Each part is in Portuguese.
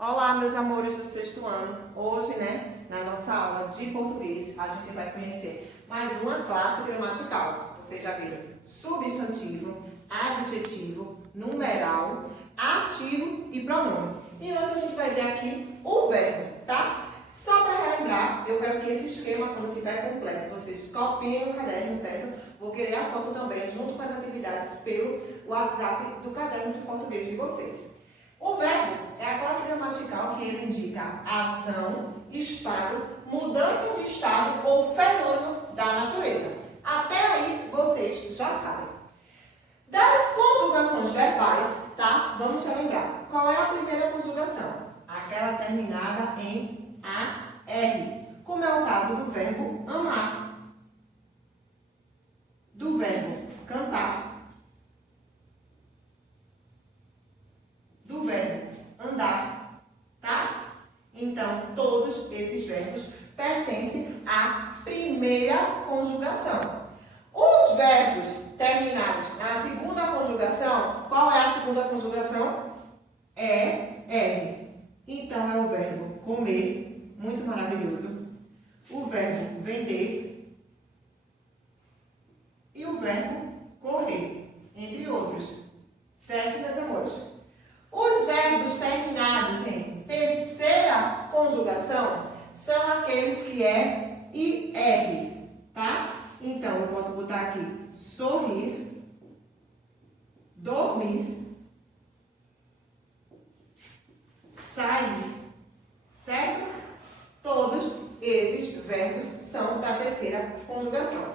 Olá, meus amores do sexto ano. Hoje, na nossa aula de português, a gente vai conhecer mais uma classe gramatical. Vocês já viram substantivo, adjetivo, numeral, artigo e pronome. E hoje a gente vai ver aqui o verbo, tá? Só para relembrar, eu quero que esse esquema, quando estiver completo, vocês copiem no caderno, certo? Vou querer a foto também, junto com as atividades, pelo WhatsApp do caderno de português de vocês. O verbo é a classe gramatical que ele indica ação, estado, mudança de estado ou fenômeno da natureza. Até aí, vocês já sabem. Das conjugações verbais, tá? Vamos relembrar. Qual é a primeira conjugação? Aquela terminada em AR, como é o caso do verbo amar, do verbo cantar, do verbo andar, tá? Então, todos esses verbos pertencem à primeira conjugação. Os verbos terminados na segunda conjugação, qual é a segunda conjugação? É R. Então, é o verbo comer, muito maravilhoso, o verbo vender e o verbo correr, entre outros. Certo, meus amores? Os verbos terminados em terceira conjugação são aqueles que é IR, tá? Então, eu posso botar aqui sorrir, dormir, sair, certo? Todos esses verbos são da terceira conjugação.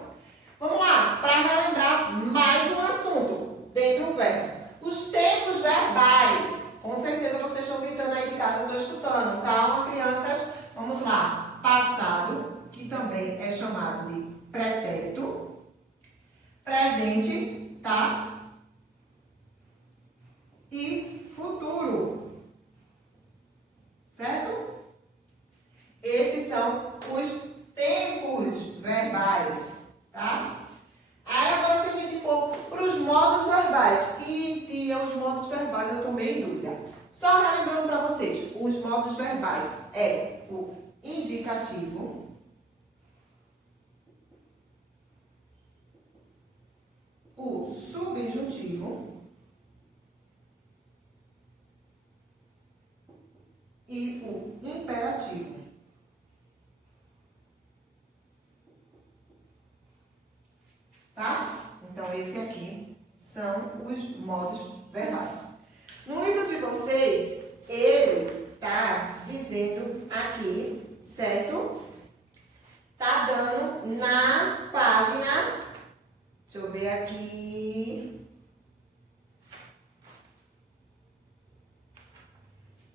Vamos lá, para relembrar mais um assunto dentro do verbo. Os tempos verbais. Com certeza vocês estão gritando aí de casa, eu estou escutando. Calma, crianças. Vamos lá. Passado, que também é chamado de pretérito. Presente, tá? E futuro. Certo? Esses são os tempos verbais, tá? Aí agora, se a gente for para os modos verbais, os modos verbais eu estou meio em dúvida. Só relembrando para vocês, os modos verbais é o indicativo, o subjuntivo e o imperativo. Tá? Então, esse aqui são os modos verbais. No livro de vocês, ele tá dizendo aqui, certo? Tá dando na página, deixa eu ver aqui,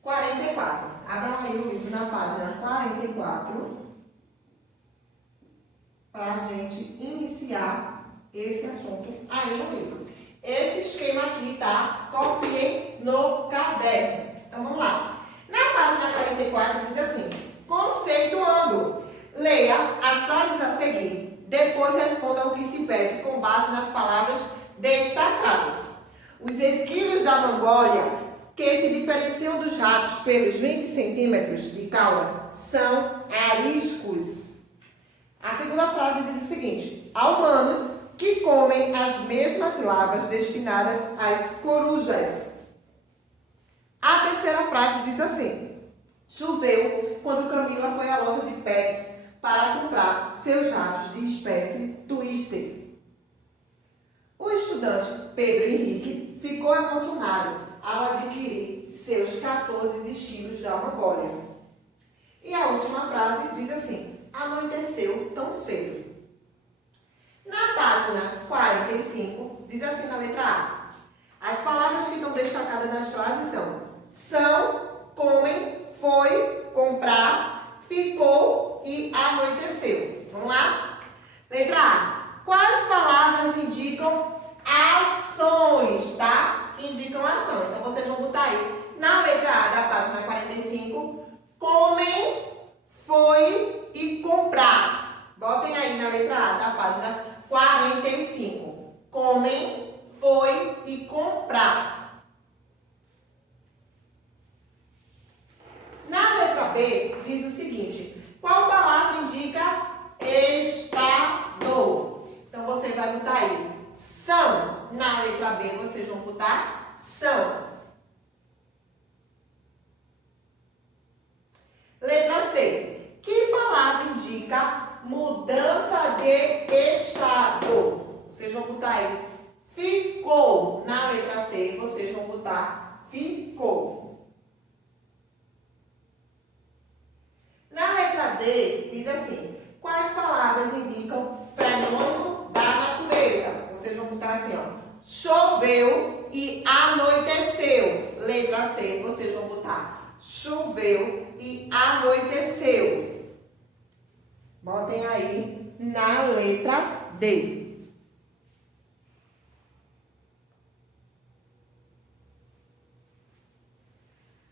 44. Abram aí o livro na página 44 para a gente iniciar esse assunto aí no livro. Esse esquema aqui, tá? Copiem no caderno. Então, vamos lá. Na página 44 diz assim: conceituando. Leia as frases a seguir. Depois responda o que se pede com base nas palavras destacadas. Os esquilos da Mongólia, que se diferenciam dos ratos pelos 20 centímetros de cauda, são ariscos. A segunda frase diz o seguinte: há humanos que comem as mesmas larvas destinadas às corujas. A terceira frase diz assim: choveu quando Camila foi à loja de pets para comprar seus ratos de espécie twister. O estudante Pedro Henrique ficou emocionado ao adquirir seus 14 esquilos da Mongólia. E a última frase diz assim: anoiteceu tão cedo. Na página 45, diz assim na letra A: as palavras que estão destacadas nas frases são, comem, foi, comprar, ficou e anoiteceu. Vamos lá? Letra A: quais palavras indicam ações, tá? Indicam ação. Então, vocês vão botar aí na letra A da página 45, comem, foi e comprar. Botem aí na letra A da página 45. Comem, foi e comprar. diz o seguinte: qual palavra indica estado? Então, você vai botar aí são. Na letra B, vocês vão botar são. Letra C. Que palavra indica mudança de estado? Vocês vão botar aí ficou. Na letra C, vocês vão botar ficou. Na letra D, diz assim: quais palavras indicam fenômeno da natureza? Vocês vão botar assim, ó: choveu e anoiteceu. Letra C, vocês vão botar choveu e anoiteceu. Botem aí na letra D.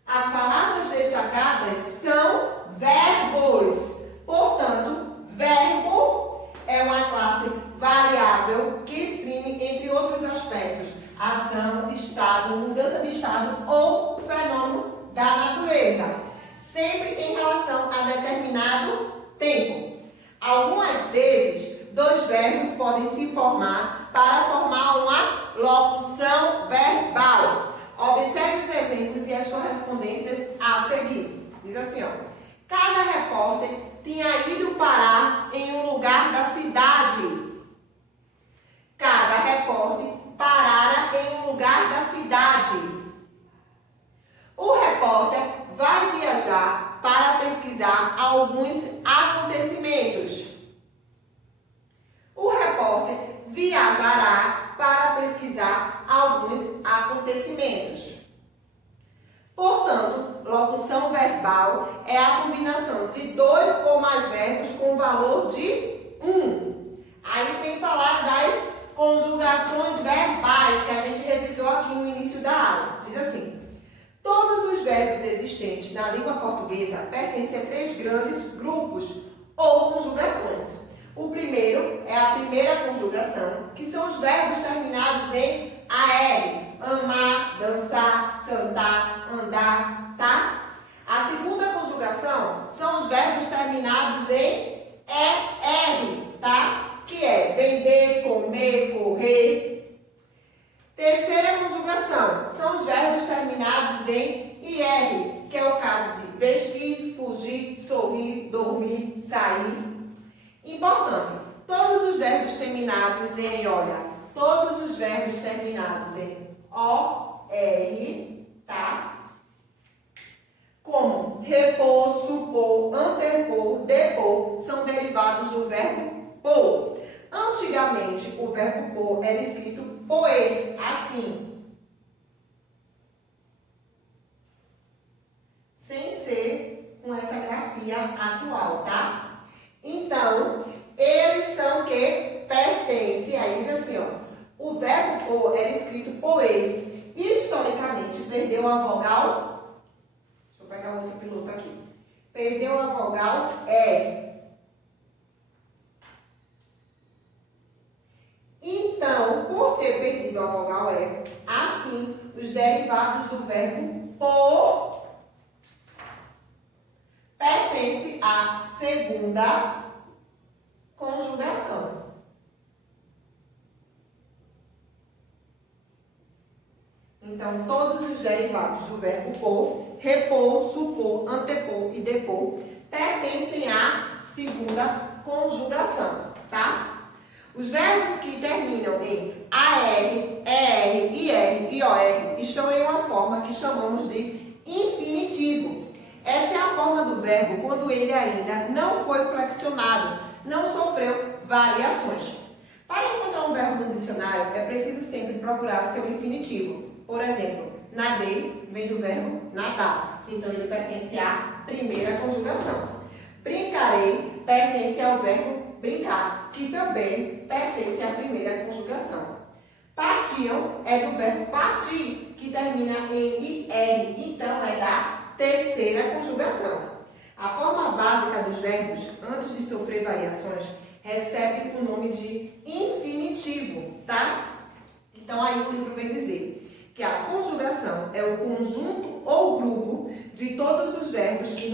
As palavras destacadas são verbos. Portanto, verbo é uma classe variável que exprime, entre outros aspectos, ação, estado, mudança de estado ou fenômeno da natureza, sempre em relação a determinado tempo. Algumas vezes, dois verbos podem se formar para formar uma locução verbal. Observe os exemplos e as correspondências a seguir. Diz assim, ó: cada repórter tinha ido parar em um lugar da cidade. Cada repórter parara em um lugar da cidade. O repórter vai viajar para pesquisar alguns acontecimentos. O repórter viajará para pesquisar alguns acontecimentos. Portanto, locução verbal é a combinação de dois ou mais verbos com valor de 1. Aí vem falar das conjugações verbais que a gente revisou aqui no início da aula. Diz assim: todos os verbos existentes na língua portuguesa pertencem a 3 grandes grupos ou conjugações. O primeiro é a primeira conjugação, que são os verbos terminados em AR: amar, dançar, cantar, andar, tá? A segunda conjugação são os verbos terminados em ER, tá? Que é vender, comer, correr. Terceira conjugação são os verbos terminados em IR, que é o caso de vestir, fugir, sorrir, dormir, sair. Importante, todos os verbos terminados em, todos os verbos terminados em OR, tá? Como repor, supor, antepor, depor, são derivados do verbo pôr. Antigamente, o verbo pôr era escrito poer, assim. Sem ser com essa grafia atual, tá? Então, eles são que pertencem, aí diz assim, ó: o verbo pôr era escrito poer. Historicamente, perdeu a vogal, deixa eu pegar outro piloto aqui, perdeu a vogal E. Então, por ter perdido a vogal E, assim, os derivados do verbo pôr pertence à segunda conjugação. Então, todos os derivados do verbo pôr, repor, supor, antepor e depor pertencem à segunda conjugação, tá? Os verbos que terminam em AR, ER, IR e OR estão em uma forma que chamamos de infinitivo. Essa é a forma do verbo quando ele ainda não foi flexionado, não sofreu variações. Para encontrar um verbo no dicionário, é preciso sempre procurar seu infinitivo. Por exemplo, nadei vem do verbo nadar, então ele pertence à primeira conjugação. Brincarei pertence ao verbo brincar, que também pertence à primeira conjugação. Partiam é do verbo partir, que termina em IR, então é da terceira conjugação. A forma básica dos verbos, antes de sofrer variações, recebe o nome de infinitivo, tá? Então aí o livro vem dizer que a conjugação é o conjunto ou grupo de todos os verbos que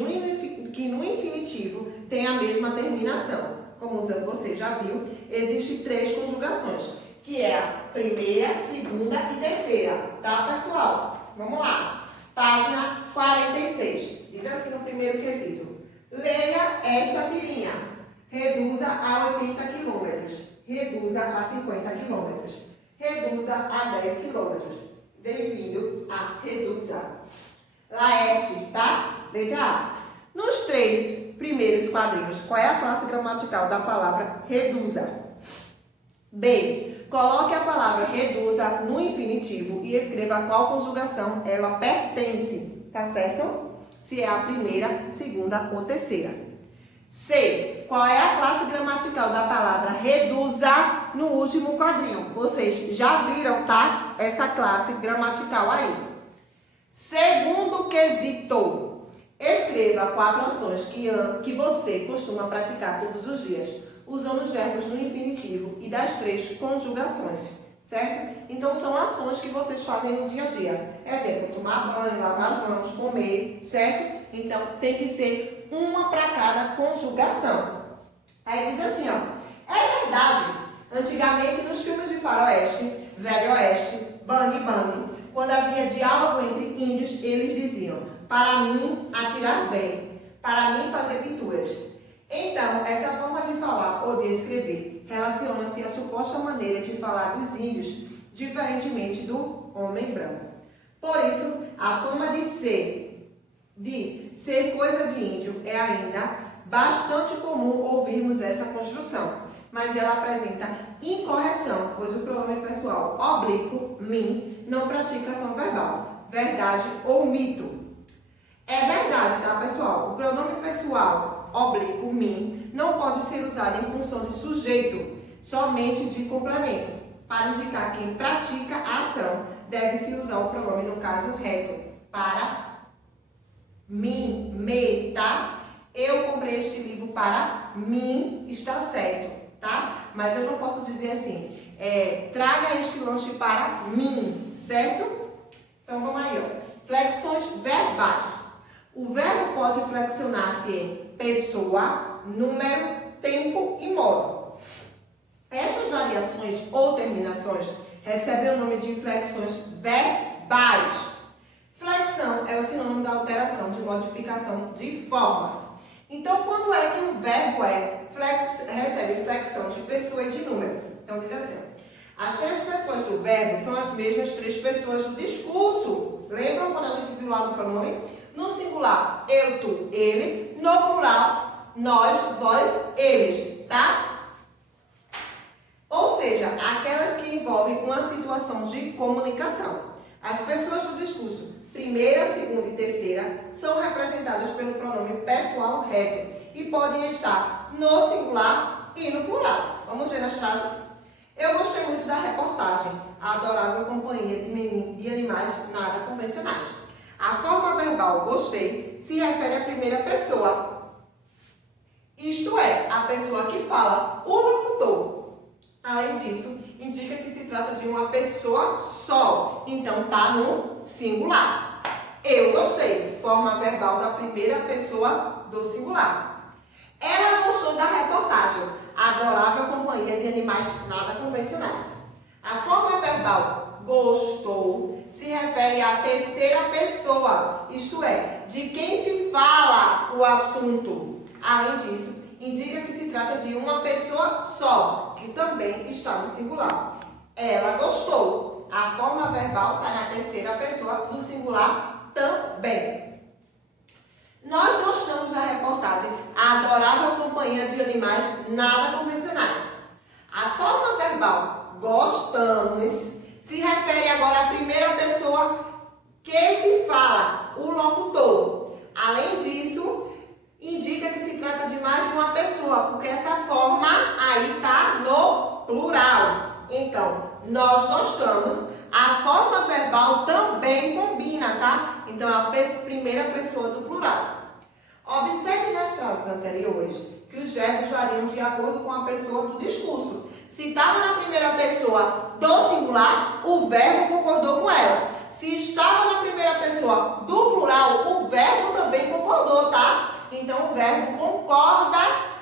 que no infinitivo tem a mesma terminação. Como você já viu, existem 3 conjugações, que é a primeira, segunda e terceira, tá, pessoal? Vamos lá. Página 46. Diz assim no primeiro quesito. Leia esta tirinha. Reduza a 80 km. Reduza a 50 km. Reduza a 10 km. Bem-vindo a Reduza. Laerte, tá? Letra A. Nos 3 primeiros quadrinhos, qual é a classe gramatical da palavra reduza? B. Coloque a palavra reduza no infinitivo e escreva a qual conjugação ela pertence, tá certo? Se é a primeira, segunda ou terceira. C. Qual é a classe gramatical da palavra reduza no último quadrinho? Vocês já viram, tá? Essa classe gramatical aí. Segundo quesito. Escreva 4 ações que você costuma praticar todos os dias, usando os verbos no infinitivo e das 3 conjugações, certo? Então, são ações que vocês fazem no dia a dia. Exemplo, tomar banho, lavar as mãos, comer, certo? Então, tem que ser uma para cada conjugação. Aí diz assim, ó. É verdade, antigamente nos filmes de faroeste, velho oeste, bang bang, quando havia diálogo entre índios, eles diziam: para mim, atirar bem. Para mim, fazer pinturas. Então, essa forma de falar ou de escrever relaciona-se à suposta maneira de falar dos índios, diferentemente do homem branco. Por isso, a forma de ser coisa de índio é ainda bastante comum ouvirmos essa construção, mas ela apresenta incorreção, pois o pronome pessoal oblíquo, mim, não pratica ação verbal, verdade ou mito. É verdade, tá, pessoal? O pronome pessoal, oblíquo, mim, não pode ser usado em função de sujeito, somente de complemento. Para indicar quem pratica a ação, deve-se usar o pronome no caso reto. Para mim, me, tá? Eu comprei este livro para mim, está certo, tá? Mas eu não posso dizer assim, traga este lanche para mim, certo? Então, vamos aí, ó. Flexões verbais. O verbo pode flexionar-se em pessoa, número, tempo e modo. Essas variações ou terminações recebem o nome de flexões verbais. Flexão é o sinônimo da alteração, de modificação de forma. Então, quando é que um verbo recebe flexão de pessoa e de número? Então, diz assim, ó. As 3 pessoas do verbo são as mesmas 3 pessoas do discurso. Lembram quando a gente viu lá no pronome? No singular, eu, tu, ele. No plural, nós, vós, eles, tá? Ou seja, aquelas que envolvem uma situação de comunicação. As pessoas do discurso, primeira, segunda e terceira, são representadas pelo pronome pessoal reto e podem estar no singular e no plural. Vamos ver as frases? Eu gostei muito da reportagem, a adorável companhia de animais nada convencionais. A forma verbal gostei se refere à primeira pessoa, isto é, a pessoa que fala, o locutor. Além disso, indica que se trata de uma pessoa só, então está no singular. Eu gostei, forma verbal da primeira pessoa do singular. Ela gostou da reportagem, a adorável companhia de animais nada convencionais. A forma verbal gostou se refere à terceira pessoa, isto é, de quem se fala o assunto. Além disso, indica que se trata de uma pessoa só, que também está no singular. Ela gostou. A forma verbal está na terceira pessoa do singular também. Nós gostamos da reportagem A Adorável Companhia de Animais Nada Convencionais. A forma verbal gostamos se refere agora à primeira pessoa que se fala, o locutor. Além disso, indica que se trata de mais de uma pessoa, porque essa forma aí está no plural. Então, nós gostamos, a forma verbal também combina, tá? Então, a primeira pessoa do plural. Observe nas frases anteriores que os verbos variam de acordo com a pessoa do discurso. Se estava na primeira pessoa do singular, o verbo concordou com ela. Se estava na primeira pessoa do plural, o verbo também concordou, tá? Então, o verbo verbo concorda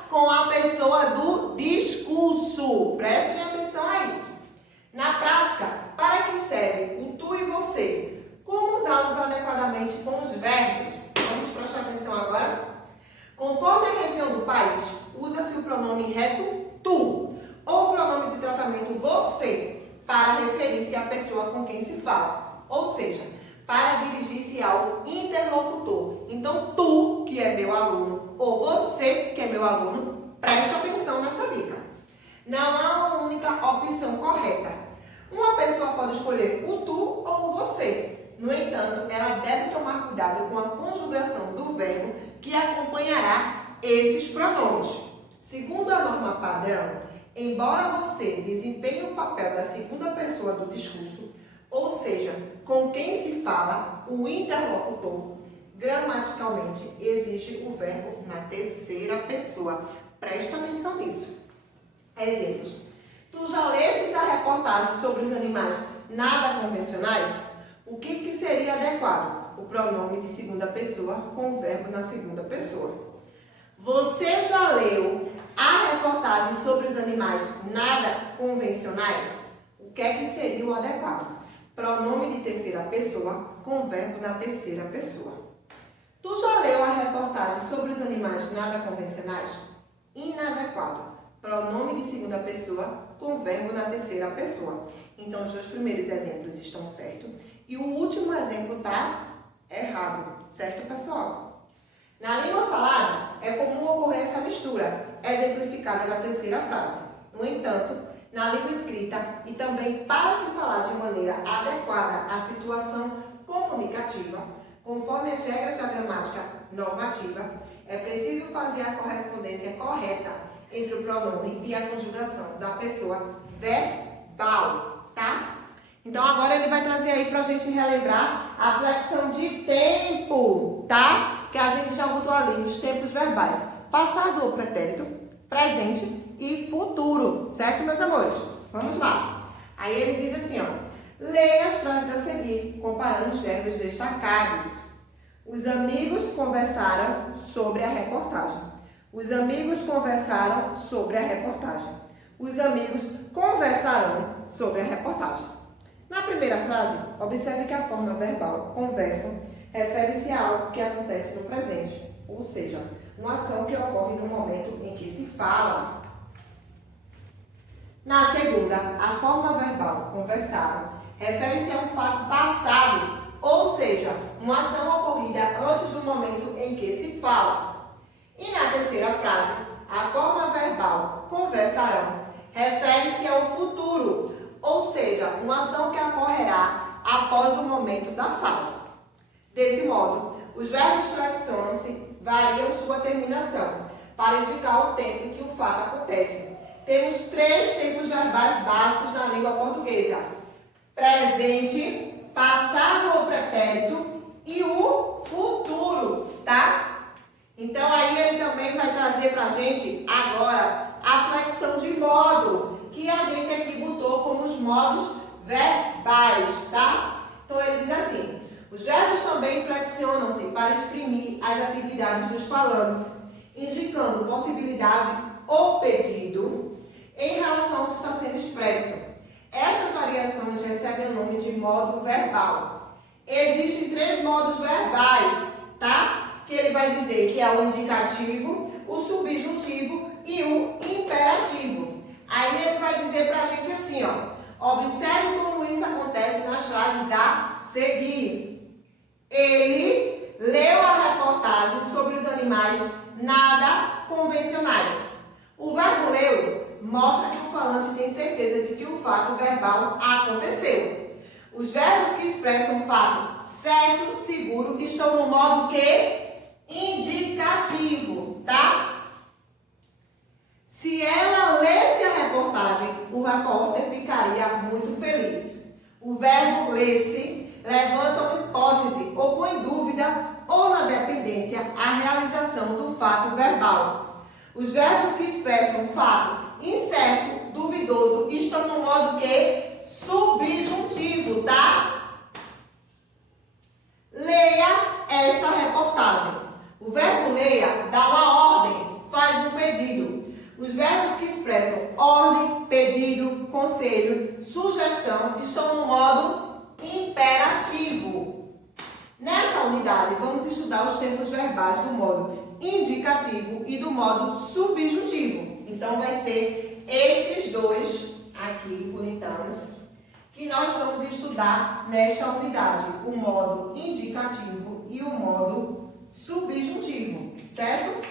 com a pessoa do discurso. Prestem atenção a isso. Na prática, para que serve o tu e você? Como usá-los adequadamente com os verbos? Vamos prestar atenção agora. Conforme a região do país, usa-se o pronome reto tu ou o pronome de tratamento você para referir-se à pessoa com quem se fala, ou seja, para dirigir-se ao interlocutor. Então, tu, que é meu aluno, ou você, que é meu aluno, preste atenção nessa dica. Não há uma única opção correta. Uma pessoa pode escolher o tu ou o você. No entanto, ela deve tomar cuidado com a conjugação do verbo que acompanhará esses pronomes. Segundo a norma padrão, embora você desempenhe o papel da segunda pessoa do discurso, ou seja, com quem se fala, o interlocutor, gramaticalmente existe o verbo na terceira pessoa. Presta atenção nisso. Exemplos. Tu já leste a reportagem sobre os animais nada convencionais? O que seria adequado? O pronome de segunda pessoa com o verbo na segunda pessoa. Você já leu a reportagem sobre os animais nada convencionais? O que seria o adequado? Pronome de terceira pessoa com verbo na terceira pessoa. Tu já leu a reportagem sobre os animais nada convencionais? Inadequado. Pronome de segunda pessoa com verbo na terceira pessoa. Então, os dois primeiros exemplos estão certos e o último exemplo está errado. Certo, pessoal? Na língua falada, é comum ocorrer essa mistura, exemplificada na terceira frase. No entanto, na língua escrita e também para se falar de maneira adequada à situação comunicativa, conforme as regras da gramática normativa, é preciso fazer a correspondência correta entre o pronome e a conjugação da pessoa verbal, tá? Então, agora ele vai trazer aí pra gente relembrar a flexão de tempo, tá? Que a gente já botou ali os tempos verbais. Passado ou pretérito, presente e futuro, certo, meus amores? Vamos lá. Aí ele diz assim, ó. Leia as frases a seguir, comparando os verbos destacados. Os amigos conversaram sobre a reportagem. Os amigos conversaram sobre a reportagem. Os amigos conversarão sobre a reportagem. Na primeira frase, observe que a forma verbal conversam refere-se a algo que acontece no presente, ou seja, uma ação que ocorre no momento em que se fala. Na segunda, a forma verbal conversaram refere-se a um fato passado, ou seja, uma ação ocorrida antes do momento em que se fala. E na terceira frase, a forma verbal conversarão refere-se ao futuro, ou seja, uma ação que ocorrerá após o momento da fala. Desse modo, os verbos flexionam-se, variam sua terminação, para indicar o tempo em que o fato acontece. Temos 3 tempos verbais básicos na língua portuguesa: presente, passado ou pretérito e o futuro, tá? Então, aí ele também vai trazer pra gente agora a flexão de modo, que a gente aqui botou como os modos verbais, tá? Então, ele diz assim: os verbos também flexionam-se para exprimir as atividades dos falantes, indicando possibilidade ou pedido em relação ao que está sendo expresso. Essas variações recebem o nome de modo verbal. Existem 3 modos verbais, tá? Que ele vai dizer que é o indicativo, o subjuntivo e o imperativo. Aí ele vai dizer pra gente assim, ó. Observe como isso acontece nas frases a seguir. Ele leu a reportagem sobre os animais nada convencionais. O verbo leu mostra que o falante tem certeza de que o fato verbal aconteceu. Os verbos que expressam fato certo, seguro, estão no modo que? Indicativo, tá? Se ela lesse a reportagem, o repórter ficaria muito feliz. O verbo lesse levanta uma hipótese ou põe dúvida ou na dependência a realização do fato verbal. Os verbos que expressam fato incerto, duvidoso, estão no modo que? Subjuntivo, tá? Leia esta reportagem. O verbo leia dá uma ordem, faz um pedido. Os verbos que expressam ordem, pedido, conselho, sugestão estão no modo imperativo. Nessa unidade, vamos estudar os tempos verbais do modo indicativo e do modo subjuntivo. Então, vai ser esses dois aqui, bonitões, que nós vamos estudar nesta unidade, o modo indicativo e o modo subjuntivo, certo?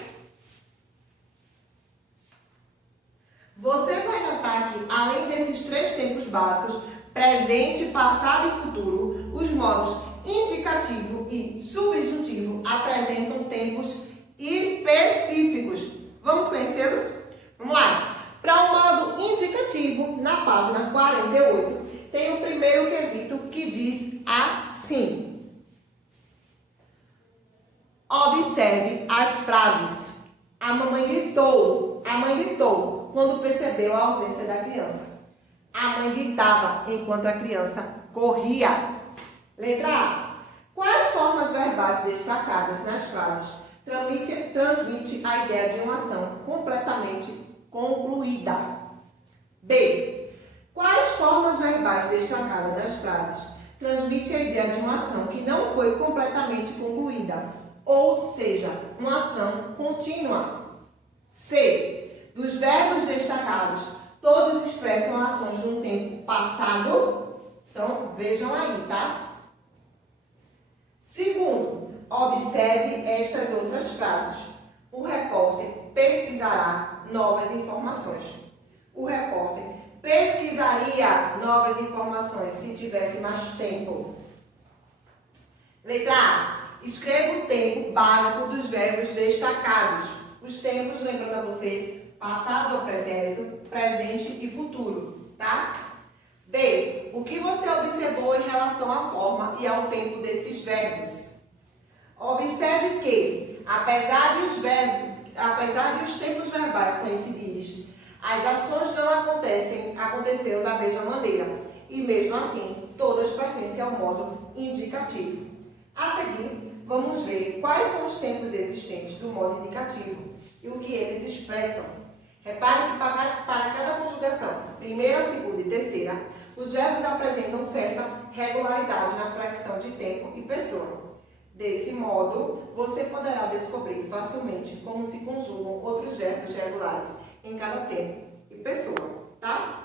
Você vai notar que, além desses três tempos básicos, presente, passado e futuro, os modos indicativo e subjuntivo apresentam tempos específicos. Vamos conhecê-los? Vamos lá! Para o modo indicativo, na página 48, tem o primeiro quesito que diz assim. Observe as frases. A mamãe gritou. A mãe gritou quando percebeu a ausência da criança. A mãe gritava enquanto a criança corria. Letra A. Quais formas verbais destacadas nas frases transmite a ideia de uma ação completamente concluída? B. Quais formas verbais destacadas nas frases transmite a ideia de uma ação que não foi completamente concluída, ou seja, uma ação contínua? C. Dos verbos destacados, todos expressam ações de um tempo passado? Então, vejam aí, tá? Segundo, observe estas outras frases. O repórter pesquisará novas informações. O repórter pesquisaria novas informações se tivesse mais tempo. Letra A. Escreva o tempo básico dos verbos destacados. Os tempos, lembrando a vocês, passado ou pretérito, presente e futuro, tá? B. O que você observou em relação à forma e ao tempo desses verbos? Observe que, apesar de os tempos verbais coincidirem, as ações não aconteceram da mesma maneira, e mesmo assim, todas pertencem ao modo indicativo. A seguir, vamos ver quais são os tempos existentes do modo indicativo e o que eles expressam. Repare que para cada conjugação, primeira, segunda e terceira, os verbos apresentam certa regularidade na fracção de tempo e pessoa. Desse modo, você poderá descobrir facilmente como se conjugam outros verbos regulares em cada tempo e pessoa, tá?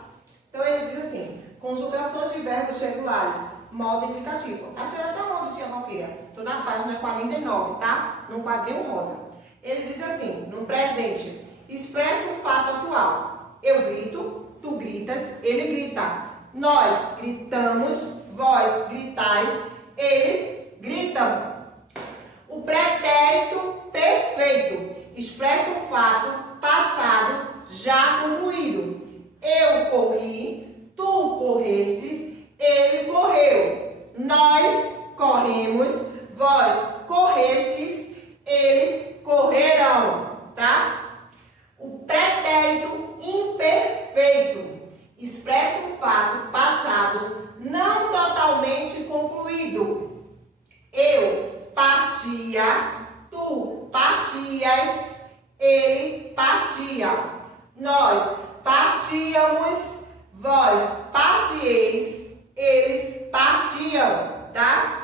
Então, ele diz assim, conjugações de verbos regulares, modo indicativo. A senhora está onde, tia Valquíria? Estou na página 49, tá? No quadrinho rosa. Ele diz assim, no presente, expressa um fato atual. Eu grito, tu gritas, ele grita. Nós gritamos, vós gritais, eles gritam. O pretérito perfeito expressa um fato passado já concluído. Eu corri, tu correstes, ele correu. Nós corremos, vós correstes, eles correrão, tá? O pretérito imperfeito expressa um fato passado não totalmente concluído. Eu partia, tu partias, ele partia. Nós partíamos, vós partieis, eles partiam, tá?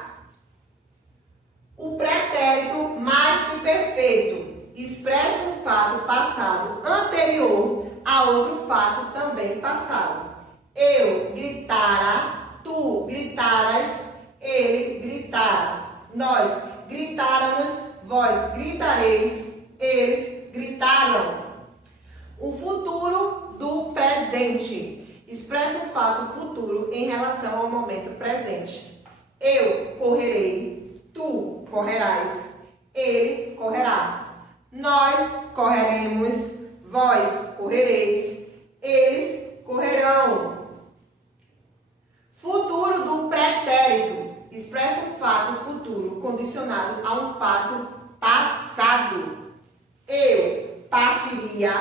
O pretérito mais que perfeito expressa um fato passado anterior a outro fato também passado. Eu gritara, tu gritaras, ele gritara. Nós gritáramos, vós gritareis, eles gritaram. O futuro do presente expressa um fato futuro em relação ao momento presente. Eu correrei, tu correrás, ele correrá. Nós correremos, vós correreis, eles correrão. Futuro do pretérito expressa um fato futuro condicionado a um fato passado. Eu partiria,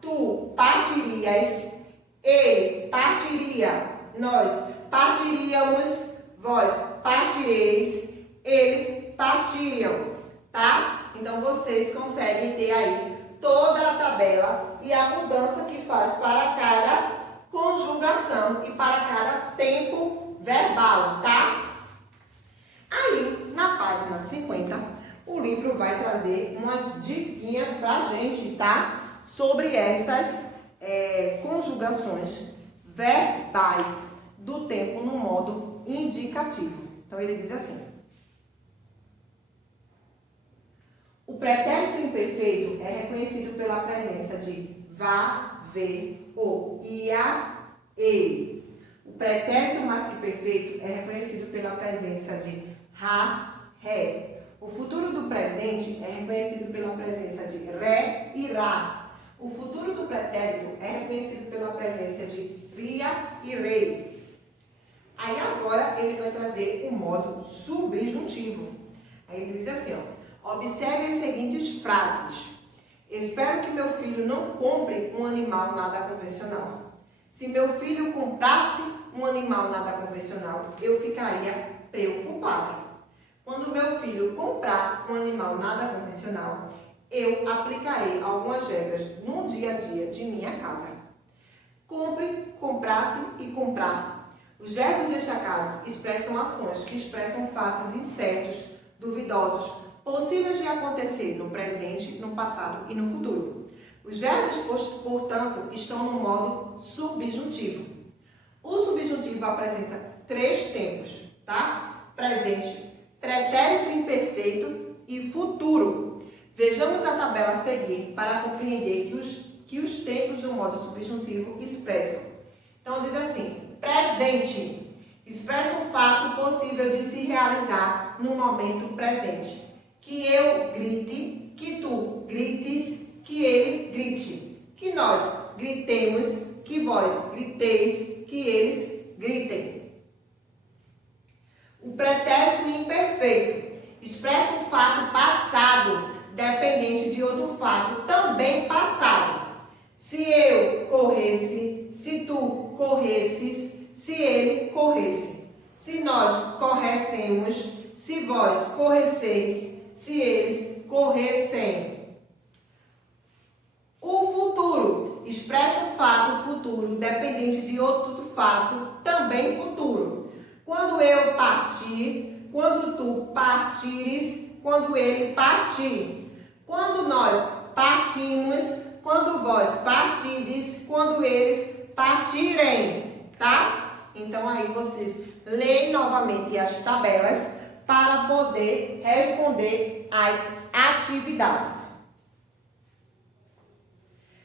tu partirias, ele partiria, nós partiríamos, vós partireis, eles partiriam, tá? Então, Então, vocês conseguem ter aí toda a tabela e a mudança que faz para cada conjugação e para cada tempo verbal, tá? Aí, na página 50, o livro vai trazer umas diquinhas pra gente, tá? Sobre essas conjugações verbais do tempo no modo indicativo. Então, ele diz assim: o pretérito imperfeito é reconhecido pela presença de vá, vê, ou, ia, ele. O pretérito mais que perfeito é reconhecido pela presença de ra, ré. O futuro do presente é reconhecido pela presença de ré e rá. O futuro do pretérito é reconhecido pela presença de ria e rei. Aí agora ele vai trazer o modo subjuntivo. Aí ele diz assim, ó: observe as seguintes frases. Espero que meu filho não compre um animal nada convencional. Se meu filho comprasse um animal nada convencional, eu ficaria preocupada. Quando meu filho comprar um animal nada convencional, eu aplicarei algumas regras no dia a dia de minha casa. Compre, comprasse e comprar. Os verbos destacados expressam ações que expressam fatos incertos, duvidosos, possíveis de acontecer no presente, no passado e no futuro. Os verbos, portanto, estão no modo subjuntivo. O subjuntivo apresenta 3 tempos, tá? Presente, pretérito imperfeito e futuro. Vejamos a tabela a seguir para compreender que os tempos do modo subjuntivo expressam. Então, diz assim: presente expressa um fato possível de se realizar no momento presente. Que eu grite, que tu grites, que ele grite. Que nós gritemos, que vós griteis, que eles gritem. O pretérito imperfeito expressa um fato passado, dependente de outro fato também passado. Se eu corresse, se tu corresses, se ele corresse. Se nós corressemos, se vós corresseis, se eles corressem. O futuro expressa um fato futuro dependente de outro fato também futuro. Quando eu partir, quando tu partires, quando ele partir. Quando nós partimos, quando vós partides, quando eles partirem, tá? Então aí vocês leem novamente as tabelas para poder responder as atividades.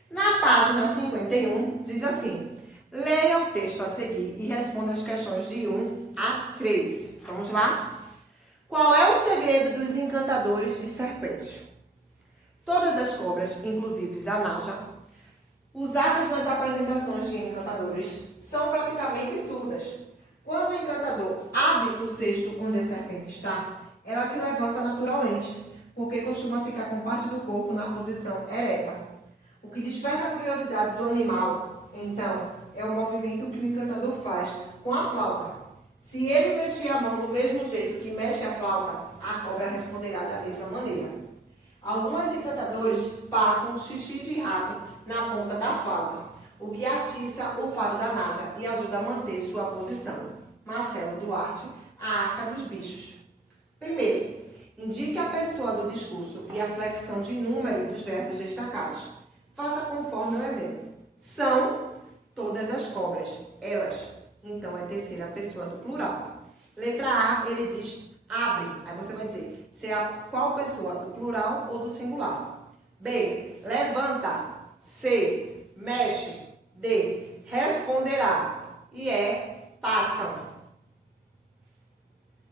Na página 51, diz assim: leia o texto a seguir e responda as questões de 1 a 3. Vamos lá? Qual é o segredo dos encantadores de serpentes? Todas as cobras, inclusive a naja, usadas nas apresentações de encantadores, são praticamente surdas. Quando o encantador abre o cesto onde a serpente está, ela se levanta naturalmente, porque costuma ficar com parte do corpo na posição ereta. O que desperta a curiosidade do animal, então, é o movimento que o encantador faz com a flauta. Se ele mexer a mão do mesmo jeito que mexe a flauta, a cobra responderá da mesma maneira. Alguns encantadores passam xixi de rato na ponta da flauta, o que atiça o faro da naja e ajuda a manter sua posição. Marcelo Duarte, A Arca dos Bichos. Primeiro, indique a pessoa do discurso e a flexão de número dos verbos destacados. Faça conforme o exemplo. São todas as cobras, elas. Então, é terceira pessoa do plural. Letra A, ele diz abre. Aí você vai dizer se é qual pessoa, do plural ou do singular. B, levanta. C, mexe. D, responderá. E passam.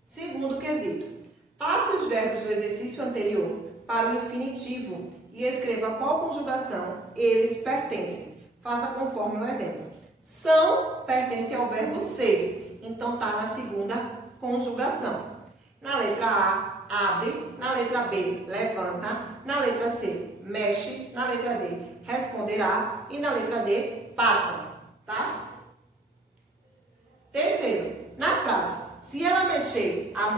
Segundo quesito. Passe os verbos do exercício anterior para o infinitivo e escreva qual conjugação eles pertencem. Faça conforme o exemplo. São pertence ao verbo ser, então está na segunda conjugação. Na letra A, abre. Na letra B, levanta. Na letra C, mexe. Na letra D, responderá. E na letra D, passa. Tá? Terceiro, na frase, se ele mexer a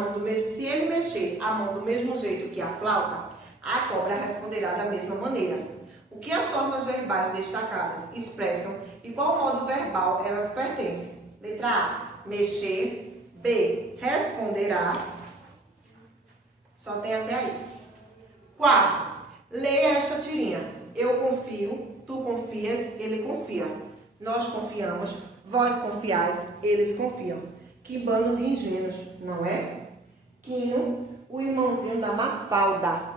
mão do mesmo jeito que a flauta, A cobra responderá da mesma maneira. O que as formas verbais destacadas expressam e qual modo verbal elas pertencem? Letra A, mexer. B, responderá. Só tem até aí. 4. Leia esta tirinha. Eu confio, tu confias, ele confia. Nós confiamos, vós confiais, eles confiam. Que bando de ingênuos, não é? Quino, o irmãozinho da Mafalda.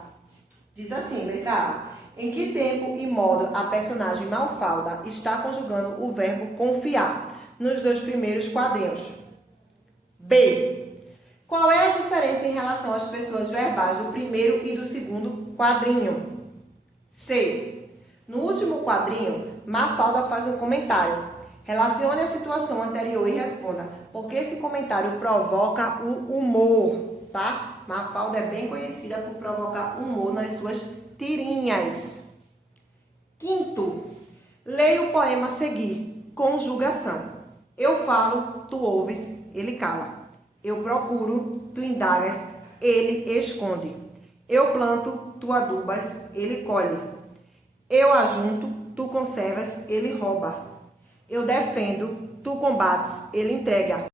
Diz assim, letra A. Em que tempo e modo a personagem Mafalda está conjugando o verbo confiar nos 2 primeiros quadrinhos? B. Qual é a diferença em relação às pessoas verbais do primeiro e do segundo quadrinho? C. No último quadrinho, Mafalda faz um comentário. Relacione a situação anterior e responda, porque esse comentário provoca o humor, tá? Mafalda é bem conhecida por provocar humor nas suas tirinhas. 5. Leia o poema a seguir. Conjugação. Eu falo, tu ouves, ele cala. Eu procuro, tu indagas, ele esconde. Eu planto, tu adubas, ele colhe. Eu ajunto, tu conservas, ele rouba. Eu defendo, tu combates, ele entrega.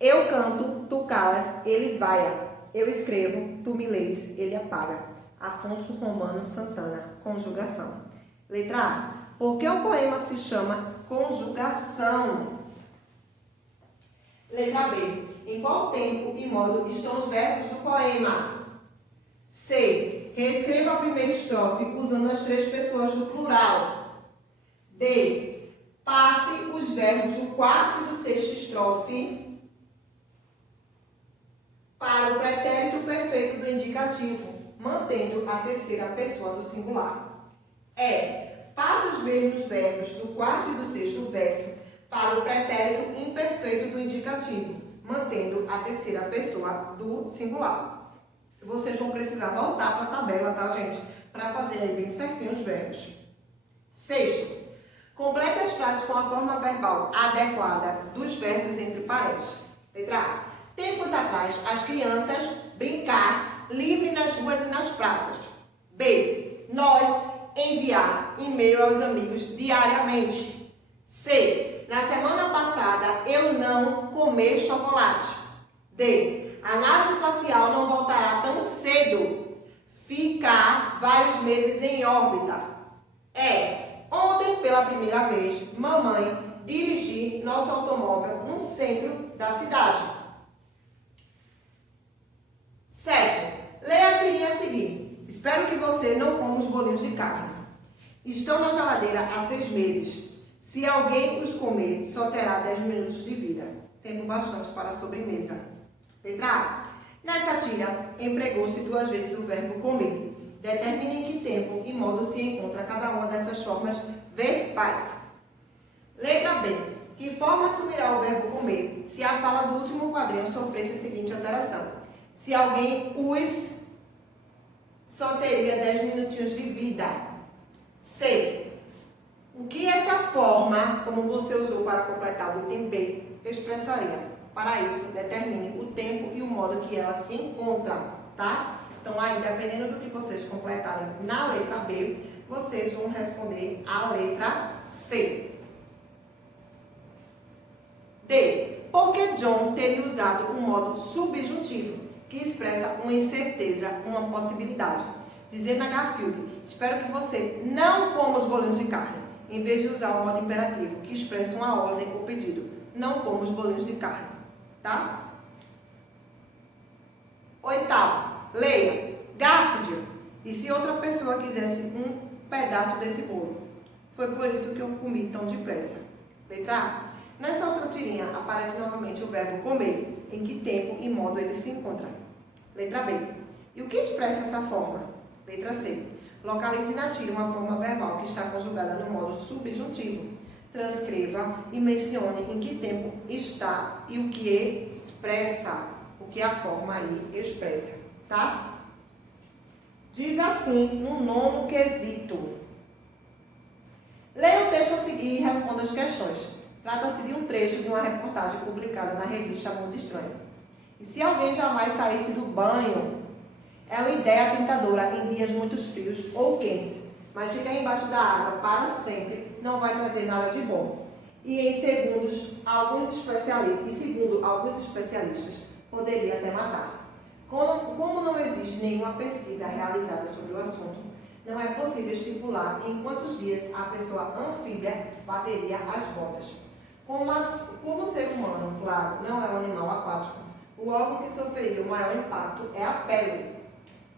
Eu canto, tu calas, ele vaia. Eu escrevo, tu me lês, ele apaga. Afonso Romano Santana, conjugação. Letra A. Por que o poema se chama conjugação? Letra B. Em qual tempo e modo estão os verbos do poema? C. Reescreva a primeira estrofe usando as 3 pessoas do plural. D. Passe os verbos do 4 e do 6ª estrofe para o pretérito perfeito do indicativo, mantendo a 3ª pessoa do singular. E. Passe os mesmos verbos do 4 e do 6º verso para o pretérito imperfeito do indicativo, mantendo a 3ª pessoa do singular. Vocês vão precisar voltar para a tabela, tá, gente? Para fazer aí bem certinho os verbos. 6. Complete as frases com a forma verbal adequada dos verbos entre parênteses. Letra A. Tempos atrás, as crianças brincar livre nas ruas e nas praças. B. Nós enviar e-mail aos amigos diariamente. C. Na semana passada, eu não comer chocolate. D. A nave espacial não voltará tão cedo. Ficar vários meses em órbita. E. Ontem, pela primeira vez, mamãe dirigir nosso automóvel no centro da cidade. 7. Leia a tirinha a seguir. Espero que você não coma os bolinhos de carne. Estão na geladeira há 6 meses. Se alguém os comer, só terá 10 minutos de vida. Tempo bastante para a sobremesa. Letra A. Nessa tira, empregou-se 2 vezes o verbo comer. Determine em que tempo e modo se encontra cada uma dessas formas verbais. Letra B. Que forma assumirá o verbo comer se a fala do último quadrinho sofresse a seguinte alteração? Se alguém os, só teria 10 minutinhos de vida. C. O que essa forma, como você usou para completar o item B, expressaria? Para isso, determine o tempo e o modo que ela se encontra, tá? Então, aí, dependendo do que vocês completarem na letra B, vocês vão responder a letra C. D. Por que John teria usado um modo subjuntivo, que expressa uma incerteza, uma possibilidade? Dizendo a Garfield, espero que você não coma os bolinhos de carne, em vez de usar o modo imperativo, que expressa uma ordem ou pedido. Não coma os bolinhos de carne, tá? 8. Leia. Garfield, e se outra pessoa quisesse um pedaço desse bolo? Foi por isso que eu comi tão depressa. Letra A. Nessa outra tirinha aparece novamente o verbo comer. Em que tempo e modo ele se encontra? Letra B. E o que expressa essa forma? Letra C. Localize na tira uma forma verbal que está conjugada no modo subjuntivo. Transcreva e mencione em que tempo está e o que expressa, o que a forma aí expressa, tá? Diz assim no 9º quesito. Leia o texto a seguir e responda as questões. Trata-se de um trecho de uma reportagem publicada na revista Mundo Estranho. E se alguém jamais saísse do banho, É uma ideia tentadora em dias muito frios ou quentes, mas ficar embaixo da água para sempre não vai trazer nada de bom. E segundo alguns especialistas, poderia até matar. Como não existe nenhuma pesquisa realizada sobre o assunto, não é possível estipular em quantos dias a pessoa anfíbia bateria as botas. Como o ser humano, claro, não é um animal aquático, o órgão que sofreria o maior impacto é a pele.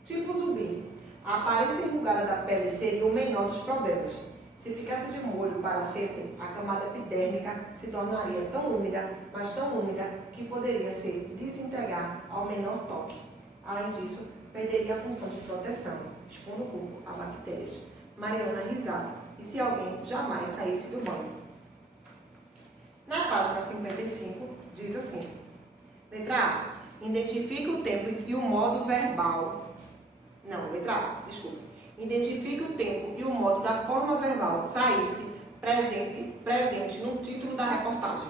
Tipo zumbi, a aparência enrugada da pele seria o menor dos problemas. Se ficasse de molho para sempre, a camada epidérmica se tornaria tão úmida, mas tão úmida, que poderia se desintegrar ao menor toque. Além disso, perderia a função de proteção, expondo o corpo a bactérias. Mariana risada. E se alguém jamais saísse do banho? Na página 55, diz assim. Letra A. Identifique o tempo e o modo verbal. Não, letra A, desculpa. Identifique o tempo e o modo da forma verbal saísse presente no título da reportagem.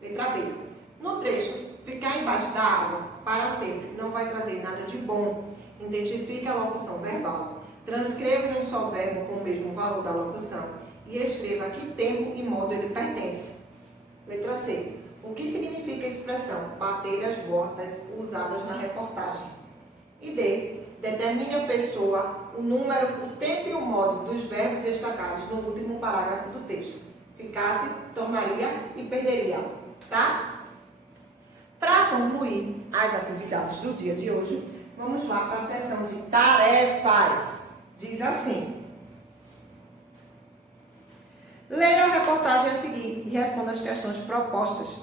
Letra B. No trecho, ficar embaixo da água para sempre não vai trazer nada de bom. Identifique a locução verbal. Transcreva em um só verbo com o mesmo valor da locução e escreva a que tempo e modo ele pertence. Letra C. O que significa a expressão bater as botas usadas na reportagem? E D. Determine a pessoa, o número, o tempo e o modo dos verbos destacados no último parágrafo do texto. Ficasse, tornaria e perderia. Tá? Para concluir as atividades do dia de hoje, vamos lá para a seção de tarefas. Diz assim. Leia a reportagem a seguir e responda as questões propostas.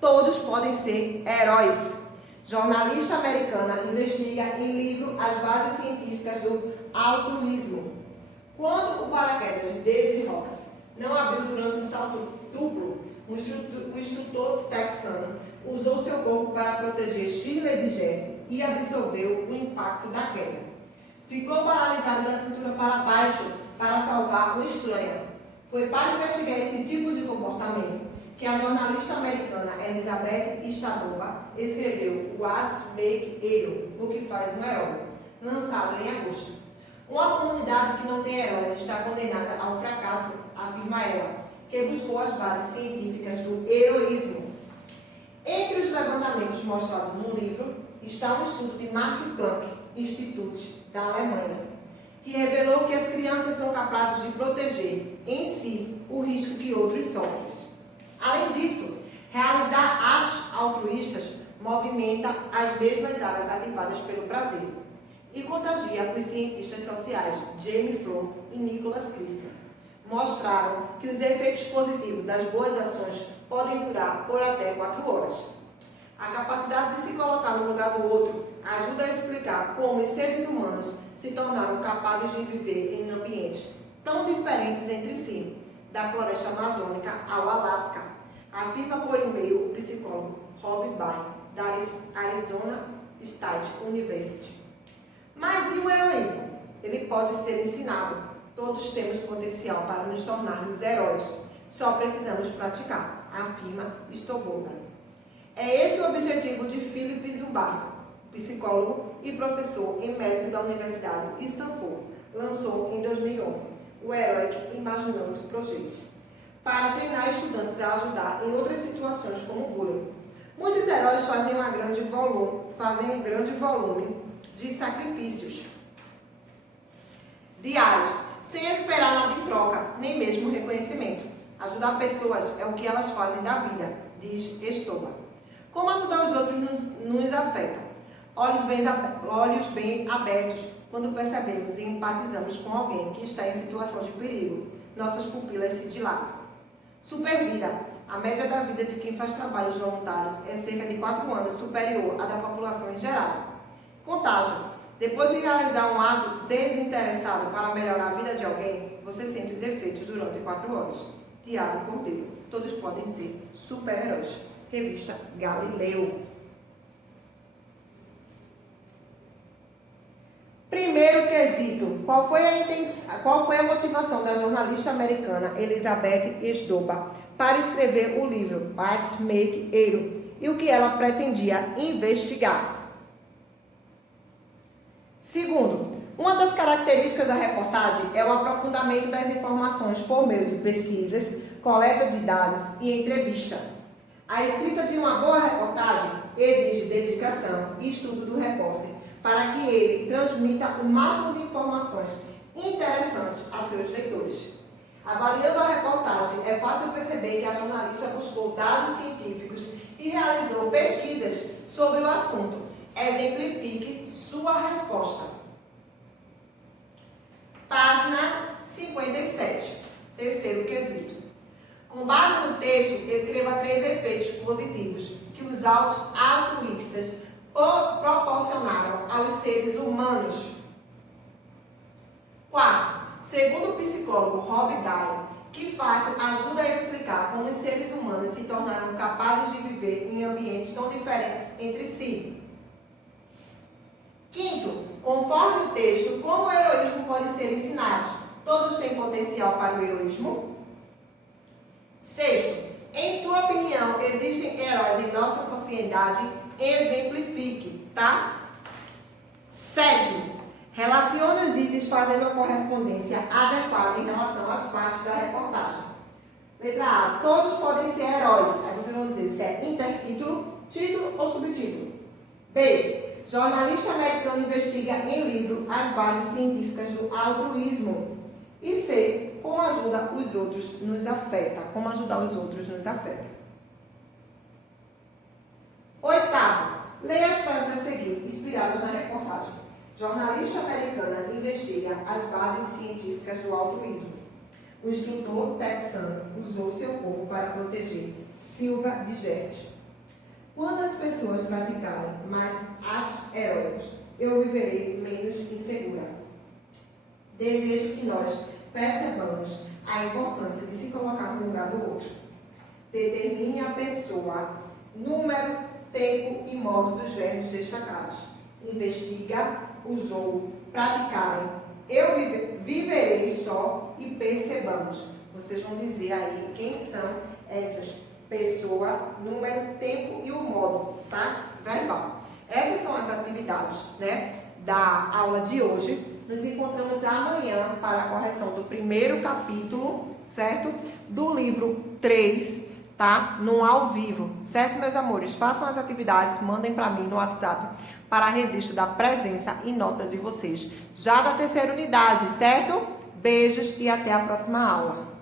Todos podem ser heróis. Jornalista americana investiga em livro as bases científicas do altruísmo. Quando o paraquedas de David Hawkes não abriu durante um salto duplo, o instrutor texano usou seu corpo para proteger Shirley de jet e absorveu o impacto da queda. Ficou paralisado da cintura para baixo para salvar o estranha. Foi para investigar esse tipo de comportamento que a jornalista americana Elizabeth Stadoba escreveu What Makes Hero, o que faz um herói, lançado em agosto. Uma comunidade que não tem heróis está condenada ao fracasso, afirma ela, que buscou as bases científicas do heroísmo. Entre os levantamentos mostrados no livro está um estudo de Max Planck Institute, da Alemanha, que revelou que as crianças são capazes de proteger em si o risco que outros sofrem. Além disso, realizar atos altruístas movimenta as mesmas áreas ativadas pelo prazer e contagia os cientistas sociais Jamie Fromm e Nicholas Christian. Mostraram que os efeitos positivos das boas ações podem durar por até 4 horas. A capacidade de se colocar no lugar do outro ajuda a explicar como os seres humanos se tornaram capazes de viver em ambientes tão diferentes entre si, da floresta amazônica ao Alasca, afirma por e-mail o psicólogo Rob Byrne, da Arizona State University. Mas e o heroísmo? Ele pode ser ensinado. Todos temos potencial para nos tornarmos heróis. Só precisamos praticar, afirma Stadoba. É esse o objetivo de Philip Zimbardo, psicólogo e professor emérito da Universidade de Stanford. Lançou em 2011 o Heroic Imaginando Project, para treinar estudantes a ajudar em outras situações como bullying. Muitos heróis fazem um grande volume de sacrifícios diários, sem esperar nada em troca, nem mesmo reconhecimento. Ajudar pessoas é o que elas fazem da vida, diz Stadoba. Como ajudar os outros nos afeta? Olhos bem abertos quando percebemos e empatizamos com alguém que está em situação de perigo. Nossas pupilas se dilatam. Supervida. A média da vida de quem faz trabalhos voluntários é cerca de 4 anos superior à da população em geral. Contágio. Depois de realizar um ato desinteressado para melhorar a vida de alguém, você sente os efeitos durante 4 horas. Tiago Cordeiro. Todos podem ser super-heróis. Revista Galileu. Primeiro quesito. Qual foi a motivação da jornalista americana Elizabeth Stadoba para escrever o livro What Makes Hero e o que ela pretendia investigar? Segundo, uma das características da reportagem é o aprofundamento das informações por meio de pesquisas, coleta de dados e entrevista. A escrita de uma boa reportagem exige dedicação e estudo do repórter para que ele transmita o máximo de informações interessantes a seus leitores. Avaliando a reportagem, é fácil perceber que a jornalista buscou dados científicos e realizou pesquisas sobre o assunto. Exemplifique sua resposta. Página 57, terceiro quesito. Com base no texto, escreva 3 efeitos positivos que os autos altruístas proporcionaram aos seres humanos. 4. Segundo o psicólogo Rob Dial, que fato ajuda a explicar como os seres humanos se tornaram capazes de viver em ambientes tão diferentes entre si. 5. Conforme o texto, como o heroísmo pode ser ensinado? Todos têm potencial para o heroísmo? 6. Em sua opinião, existem heróis em nossa sociedade? Exemplifique, tá? 7. Relacione os itens fazendo a correspondência adequada em relação às partes da reportagem. Letra A. Todos podem ser heróis. Aí vocês vão dizer se é intertítulo, título ou subtítulo. B. Jornalista americano investiga em livro as bases científicas do altruísmo. E C. Como ajuda os outros nos afeta. Como ajudar os outros nos afeta. 8º. Leia as frases a seguir, inspiradas na reportagem. Jornalista americana investiga as bases científicas do altruísmo. O instrutor texano usou seu corpo para proteger Silva de Gert. Quando as pessoas praticarem mais atos heróicos, eu viverei menos insegura. Desejo que nós percebamos a importância de se colocar no lugar do outro. Determine a pessoa, número, tempo e modo dos verbos destacados. Investiga, usou, praticarem. Eu viverei só e percebamos. Vocês vão dizer aí quem são essas pessoa, número, tempo e o modo, tá? Verbal. Essas são as atividades, né, da aula de hoje. Nos encontramos amanhã para a correção do primeiro capítulo, certo? Do livro 3, tá? No ao vivo, certo, meus amores? Façam as atividades, mandem para mim no WhatsApp para registro da presença e nota de vocês. Já da terceira unidade, certo? Beijos e até a próxima aula.